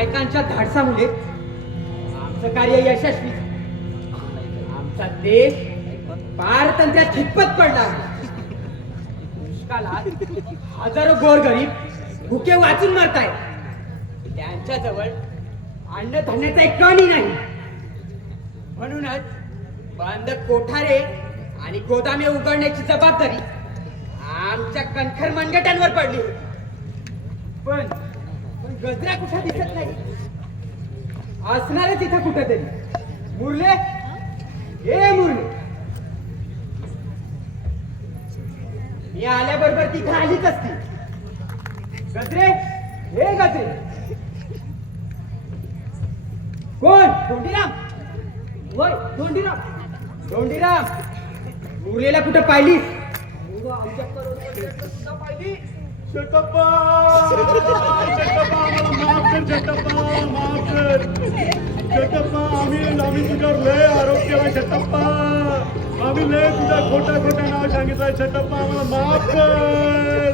नायकांच्या धाडसामुळे आमचं कार्य यशस्वी आमचा देश पारतंत्र्या खितपत पडला. दुष्काळात हजारो गोरगरीब भुके वाचून मरताय त्यांच्या जवळ अन्नधान्याचा एक कणी नाही. म्हणूनच बंद कोठारे आणि गोदामे उघडण्याची जबाबदारी आमच्या कणखर मनगटांवर पडली होती. पण पण गजरा कुठं दिसत नाही? असणारच इथं कुठं तरी मुरले? ए मुरले. मी आल्याबरोबर ती आलीच असती. गजरे? हे गजरे. कोण? धोंडीराम? होय धोंडीराम. धोंडीराम मुरलेला कुठं पाहिलीस? आमच्या सुद्धा पाहिली. शटप्पा शटप्पा आम्हाला माफ कर शटप्पा माफ कर शटप्पा आम्ही आम्ही तुझ्यावर लय आरोप केला शटप्पा आम्ही लय तुझा खोटा खोटा नाव सांगितलं शटप्पा आम्हाला माफ कर